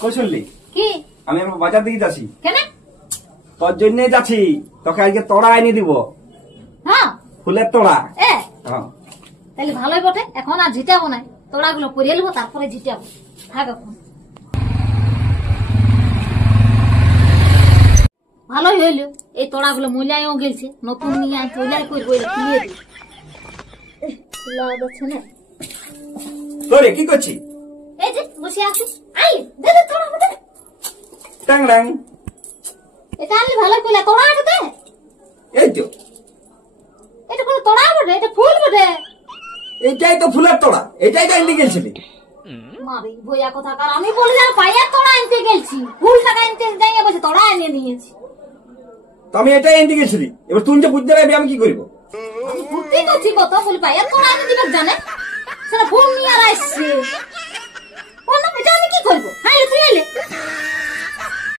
কই শুনলি কি আমি বাজার দিকে যাচ্ছি। কেন? তোর জন্য যাচ্ছি, তোকে আজকে তোড়া এনে দিব। হ্যাঁ ফুলের তোড়া। হ্যাঁ তাহলে ভালোই বটে। এখন আর ঝিটাবো না, তোড়া গুলো পরিয়ে নেবো তারপরে ঝিটাবো। থাক এখন ভালোই হইল, এই তোড়া গুলো মূল্যায়ও গেছে, নতুন নিয়ে আসছে ওইলাই করবো, খুলিয়ে দিই। যাচ্ছে না তোরে কি করছি? এই যে বসে আছি। আই দে দে তোড়া দে। টাংরাং এটা আনলে ভালো কইলা, তোড়া আছে দে। এই তো এটা কোন তোড়া বটে, এটা ফুল বটে। এইটাই তো ফুলের তোড়া, এটাই তো এনে গেছিলি। মারি বইয়া কথা কার, আমি বলি না পাইয়া তোড়া আনতে গেছি, ফুল টাকা আনতে যাইয়া বসে তোড়া এনে নিয়েছি। তো আমি এটাই এনে গেছিলি, এবার তুই যে বুঝতে পারবি আমি কি করবো? বুদ্ধি করছি কত, বলি পাইয়া তোড়া আনতে দিবে জানে, সেটা ফুল নিয়ে আর আসছে।